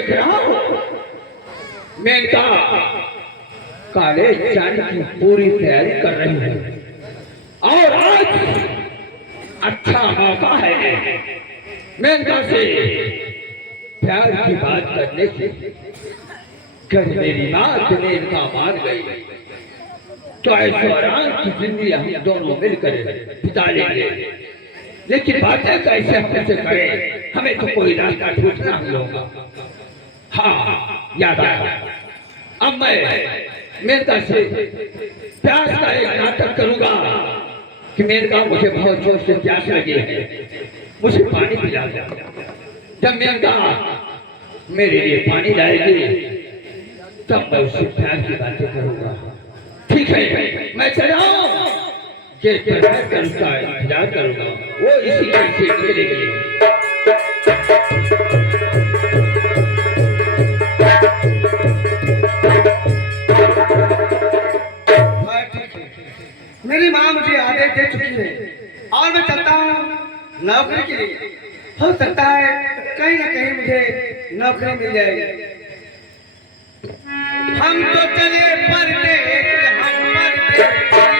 देख रहा हूँ मेनका काले चांद की पूरी तैयारी कर रही है और आज अच्छा मौका है मेनका से प्यार की बात करने की। कल मेरी बात मेनका मान गई तो ऐश्वर्यान की जिंदगी हम दोनों मिलकर बिता लेंगे। लेकिन बातें कैसे हमसे करें, हमें तो कोई रास्ता ढूंढना ही होगा। हाँ याद आया, अब मैं मेनका से प्यास का एक नाटक करूंगा कि मेनका मुझे बहुत जोर से प्यास लगी है, मुझे पानी पिला दे। जब मेनका मेरे लिए पानी लाएगी तब मैं उससे प्यार की बातें करूंगा। ठीक है, मैं चला जेल पर बैठकर उसका इंतजार करूंगा, वो इसी घर से निकलेगी। मेरी माँ मुझे आदेश दे चुकी है और मैं चलता हूँ नौकरी के लिए। हो सकता है कहीं ना कहीं मुझे नौकरी मिल जाएगी। हम तो चले परदेश, हम परदेश।